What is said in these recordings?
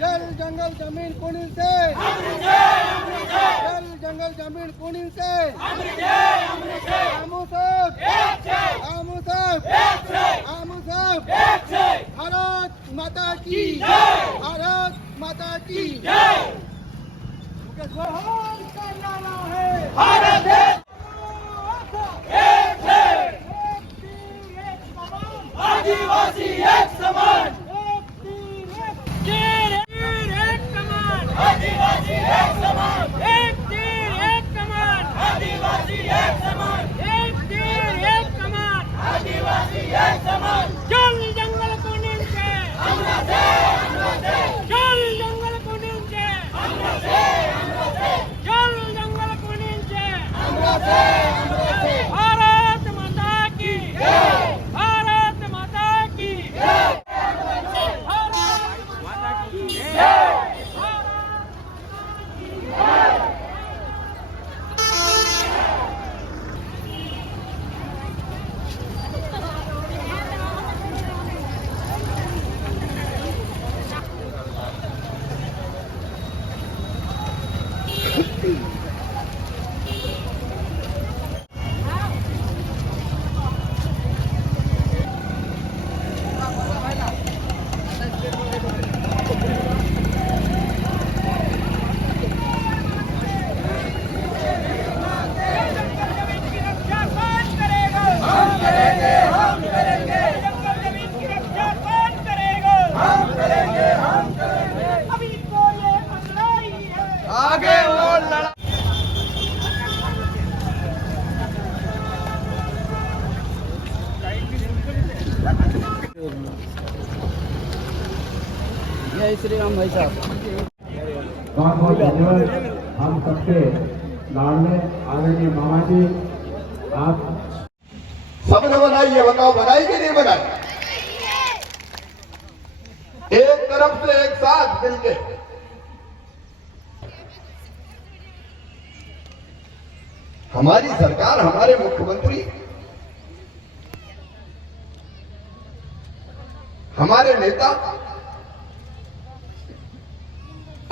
जल जंगल जमीन कुणील से, जल जंगल जमीन कुणील से, आमू साहब, आमू साहब, आमू साहब, भारत माता की, भारत माता की जोहार का नारा है, भारत है, एक है, एक तीर एक समान, आदिवासी एक समान, एक तीर एक कमान, आदिवासी एक समान, एक तीर एक कमान, आदिवासी एक समान, एक तीर एक कमान, आदिवासी एक समान, जल जंगल को नीचे, जल जंगल को नीचे, जल जंगल को नीचे, भारत माता की, भारत माता की, भारत माता की, जय श्री राम भाई साहब। बहुत बहुत धन्यवाद हम सबके लाडले आदरणीय मामा जी। आप सबने बनाई, ये बताओ बनाई कि नहीं बनाई? एक तरफ से एक साथ मिलके हमारी सरकार, हमारे मुख्यमंत्री, हमारे नेता,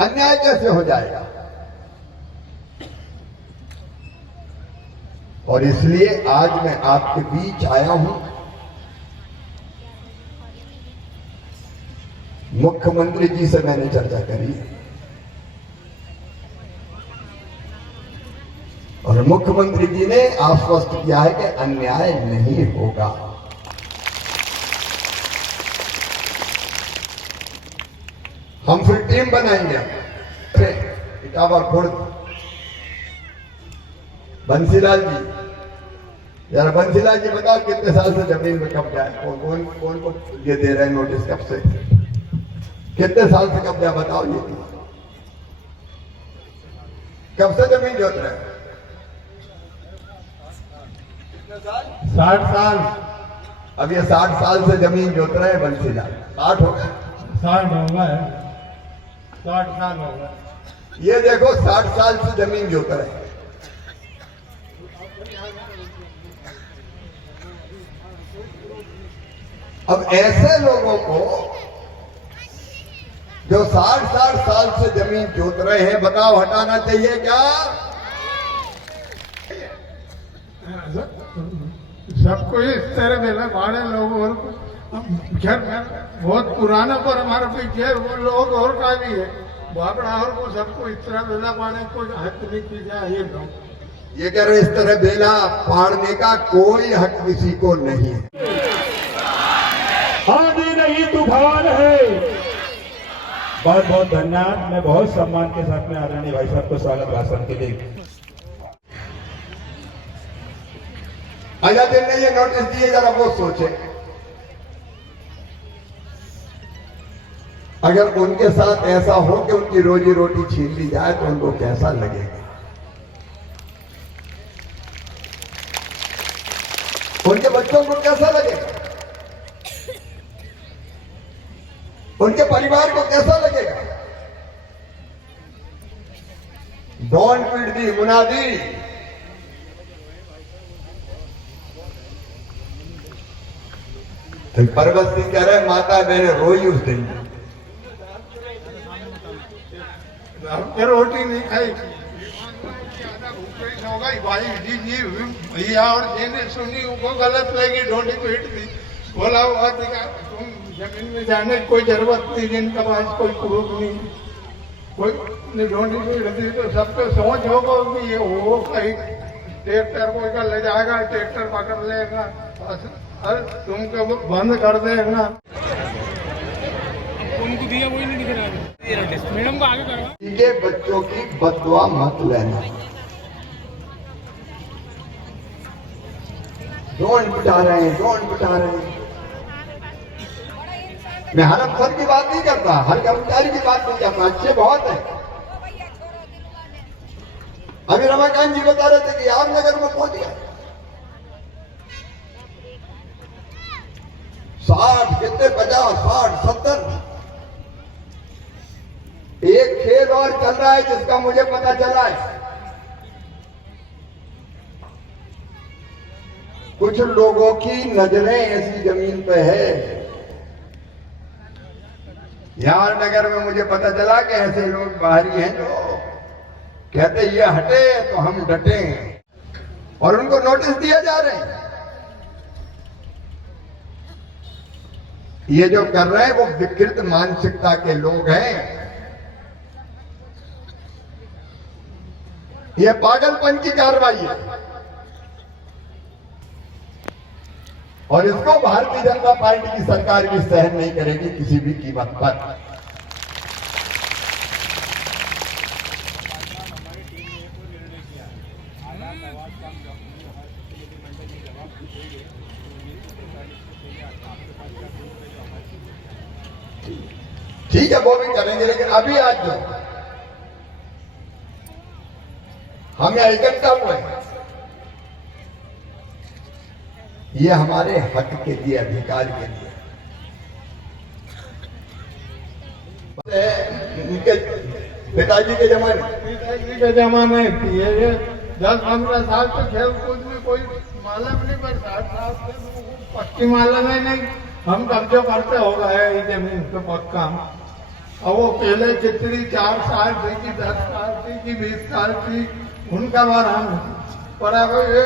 अन्याय कैसे हो जाएगा? और इसलिए आज मैं आपके बीच आया हूं। मुख्यमंत्री जी से मैंने चर्चा करी और मुख्यमंत्री जी ने आश्वस्त किया है कि अन्याय नहीं होगा। हम फिर टीम बनाएंगे। इटावा खुर्द बंसीलाल जी, यार बंसीलाल जी बताओ कितने साल से जमीन में कब्जा है? कौन कौन को ये दे रहे हैं नोटिस? कब से, कितने साल से कब्जा बताओ? ये कब से जमीन जोत रहे हैं? 60 साल। अब ये 60 साल से जमीन जोत रहे हैं बंसीलाल। 60 हो गए, 60 हो गए, 60 साल हो गए। ये देखो 60 साल से जमीन जोत रहे हैं। अब ऐसे लोगों को जो 60 साल से जमीन जोत रहे हैं, बताओ हटाना चाहिए क्या? सबको इस तरह मिला बड़े लोग और घर बहुत पुराना पर हमारे पीछे वो लोग और का भी है बाबड़ा और को सबको इस तरह बेला पाने को हक नहीं की जाए। ये कह रहे इस तरह बेला पाड़ने का कोई हक किसी को नहीं है। आंधी नहीं तूफान है। बहुत बहुत धन्यवाद। मैं बहुत सम्मान के साथ में आदरणीय भाई साहब को स्वागत भाषण के लिए। आजाद ने ये नोटिस दिए, जरा वो सोचे अगर उनके साथ ऐसा हो कि उनकी रोजी रोटी छीन ली जाए तो उनको कैसा लगेगा? उनके बच्चों को कैसा लगेगा? उनके परिवार को कैसा लगेगा? डॉन पीट दी मुनादी। तो परवत सिंह कह रहे माता मैंने रोई उस दिन, रोटी नहीं खाई भाई जी भैया और जिन्हें सुनी उनको गलत लगी, ढोंडी पीट दी। बोला हुआ तुम जमीन में जाने की कोई जरूरत नहीं, जिनका पास कोई प्रूफ नहीं, कोई ढोंडी पीट दी। तो सबको सोच होगा कि ये वो कहीं ट्रैक्टर कोई का ले जाएगा, ट्रैक्टर पकड़ लेगा, अरे तुमको बंद कर देगा। उनको दिया वही नहीं दिख रहा है। मैडम को आगे करवा। ये बच्चों की बददुआ मत लेना। ड्रोन बिठा रहे हैं, ड्रोन बिठा रहे हैं। मैं हर अफसर की बात नहीं करता, हर कर्मचारी की बात नहीं करता, अच्छे बहुत है। अभी रमाकांत जी बता रहे थे कि आमनगर में पहुंच गया 60 कितने 50 60 70। एक खेल और चल रहा है जिसका मुझे पता चला है। कुछ लोगों की नजरें ऐसी जमीन पे है। यार नगर में मुझे पता चला कि ऐसे लोग बाहरी हैं जो कहते ये हटे तो हम डटे, और उनको नोटिस दिए जा रहे हैं। ये जो कर रहे हैं वो विकृत मानसिकता के लोग हैं। ये पागलपन की कार्रवाई है और इसको भारतीय जनता पार्टी की सरकार भी सहन नहीं करेगी किसी भी कीमत पर। ठीक है वो भी करेंगे, लेकिन अभी आज जो हम यहाँ इकट्ठा हुए हैं ये हमारे हक के लिए, अधिकार के लिए। उनके पिताजी के जमाने ये 10-15 साल तो खेल कूद में कोई मालूम नहीं, पर 60 साल से पक्की मालूम है नहीं। हम कब्जा करते हो गए ये जमीन पे पक्का। और वो पहले कितनी 4 साल थी कि 10 साल थी कि 20 साल थी, उनका वरान पर अब ये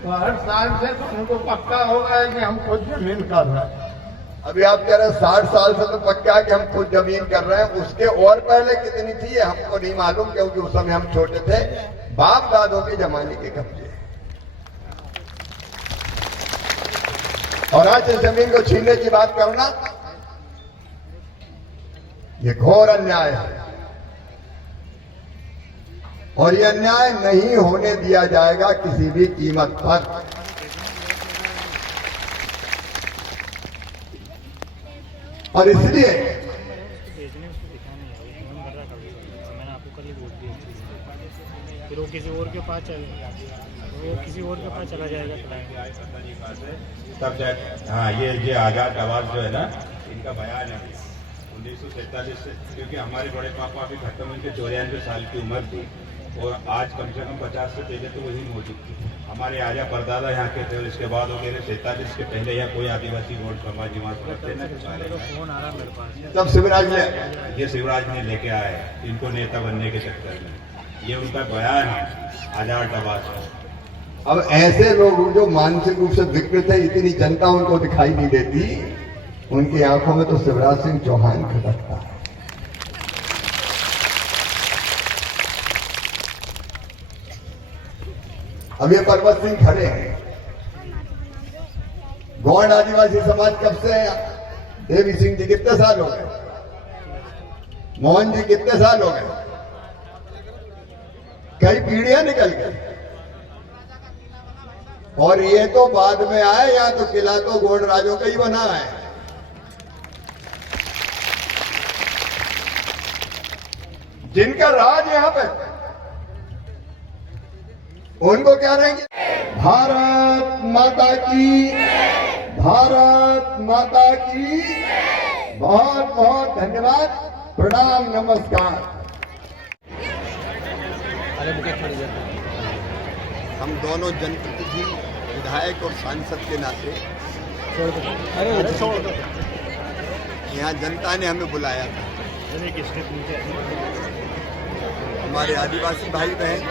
60 साल से उनको पक्का हो गया कि हम खुद जमीन कर रहे हैं। अभी आप कह रहे हैं 60 साल से तो पक्का है कि हम खुद जमीन कर रहे हैं, उसके और पहले कितनी थी ये हमको नहीं मालूम, क्योंकि उस समय हम छोटे थे। बाप दादों के जमाने के कब्जे, और आज इस जमीन को छीनने की बात करना ये घोर अन्याय है, और ये अन्याय नहीं होने दिया जाएगा किसी भी कीमत पर। और इसलिए मैंने आपको कल ही वोट दिया, फिर वो किसी और के पास चला जाएगा। तब जाए हाँ, ये आजाद आवाज जो है ना, इनका बयान है 1947 से, क्योंकि हमारे बड़े पापा अभी खत्म, उनके 94 साल की उम्र थी, और आज कम से कम 50 से पहले तो वही मौजूद थी। हमारे आजा परदादा यहाँ के थे, और इसके बाद वो कह रहे 47 के पहले यहाँ कोई आदिवासी वोट समाज निवास करते ना। फोन आ रहा मेरे पास, तब शिवराज ने, ये शिवराज ने लेके आए इनको नेता बनने के चक्कर में, ये उनका बयान है आजाद आवाज का। अब ऐसे लोग जो मानसिक रूप से विकृत है, इतनी जनता उनको दिखाई नहीं देती, उनकी आंखों में तो शिवराज सिंह चौहान खटकता है। अब ये पर्वत सिंह खड़े हैं, गौड़ आदिवासी समाज कब से है? देवी सिंह जी कितने साल हो गए, मोहन जी कितने साल हो गए, कई पीढ़ियां निकल गई, और ये तो बाद में आए, या तो किला तो गौड़ राजों का ही बना है। जिनका राज यहां पे, उनको क्या रहेंगे? भारत माता की, भारत माता की। बहुत बहुत धन्यवाद, प्रणाम, नमस्कार। हम दोनों जनप्रतिनिधि, विधायक और सांसद के नाते यहाँ जनता ने हमें बुलाया था। हमारे आदिवासी भाई बहन,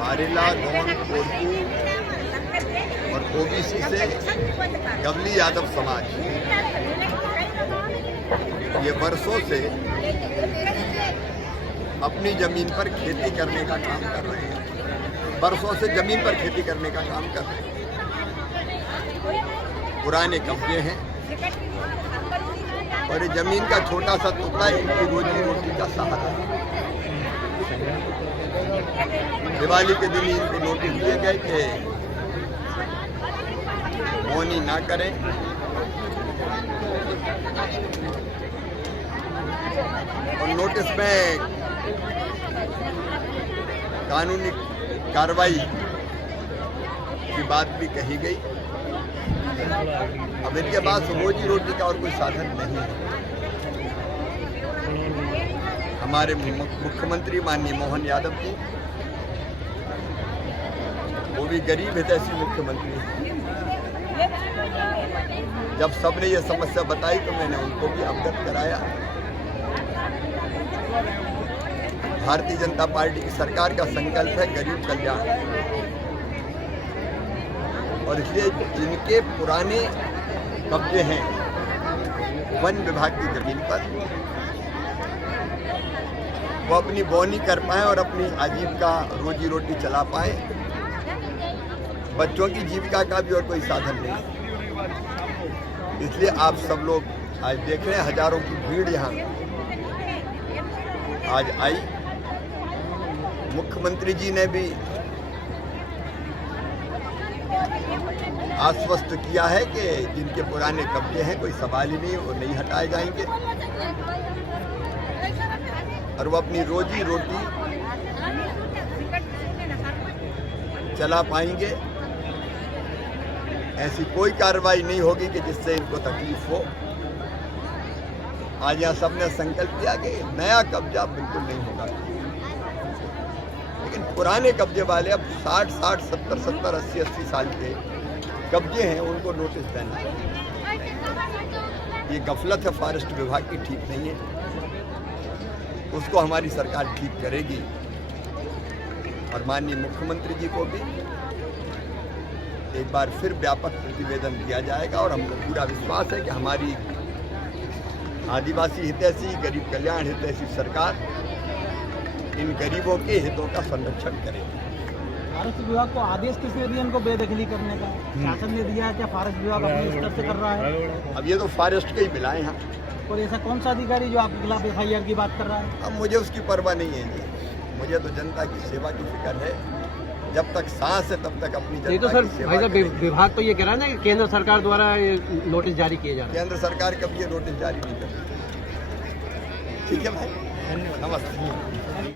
मारेला, गोंड, कोरकू और ओबीसी से गवली यादव समाज, ये वर्षों से अपनी जमीन पर खेती करने का काम कर रहे हैं, वर्षों से जमीन पर खेती करने का काम कर रहे हैं। पुराने कब्जे हैं, और ये जमीन का छोटा सा टुकड़ा इनकी रोजी रोटी का सहारा है। दिवाली के दिन इनको नोटिस दिए गए कि मौनी ना करें, और नोटिस में कानूनी कार्रवाई की बात भी कही गई। अब इनके पास रोजी रोटी का और कोई साधन नहीं है। हमारे मुख्यमंत्री माननीय मोहन यादव जी, वो भी गरीब हितैषी मुख्यमंत्री हैं। जब सबने ये समस्या बताई तो मैंने उनको भी अवगत कराया। भारतीय जनता पार्टी की सरकार का संकल्प है गरीब कल्याण, और इसलिए जिनके पुराने कब्जे हैं वन विभाग की जमीन पर, वो अपनी बोनी कर पाएं और अपनी आजीविका, रोजी रोटी चला पाएं। बच्चों की जीविका का भी और कोई साधन नहीं। इसलिए आप सब लोग आज देख रहे हैं, हजारों की भीड़ यहाँ आज आई। मुख्यमंत्री जी ने भी आश्वस्त किया है कि जिनके पुराने कब्जे हैं कोई सवाल ही नहीं, वो नहीं हटाए जाएंगे, और वो अपनी रोजी रोटी चला पाएंगे। ऐसी कोई कार्रवाई नहीं होगी कि जिससे इनको तकलीफ हो। आज यहाँ सबने संकल्प किया कि नया कब्जा बिल्कुल नहीं होगा, लेकिन पुराने कब्जे वाले अब 60, 70, 80 साल के कब्जे हैं, उनको नोटिस देना है। ये गफलत है फॉरेस्ट विभाग की, ठीक नहीं है। उसको हमारी सरकार ठीक करेगी, और माननीय मुख्यमंत्री जी को भी एक बार फिर व्यापक प्रतिवेदन दिया जाएगा और हमको पूरा विश्वास है कि हमारी आदिवासी हितैषी, गरीब कल्याण हितैषी सरकार इन गरीबों के हितों का संरक्षण करेगी। फॉरेस्ट विभाग को आदेश किसने दिया इनको बेदखली करने का? शासन ने दिया है क्या? फॉरेस्ट विभाग अपने स्तर से कर रहा है? अब ये तो फॉरेस्ट के ही मिलाए हैं। और ऐसा कौन सा अधिकारी जो आपके खिलाफ FIR की बात कर रहा है? अब मुझे उसकी परवाह नहीं है जी, मुझे तो जनता की सेवा की फिक्र है। जब तक सांस है तब तक अपनी जनता ये तो सर की सेवा भाई साहब करेंगे। विभाग तो ये कह रहा है ना कि केंद्र सरकार द्वारा ये नोटिस जारी किए जा रहे हैं। केंद्र सरकार कभी ये नोटिस जारी नहीं करती। ठीक है भाई, नमस्ते।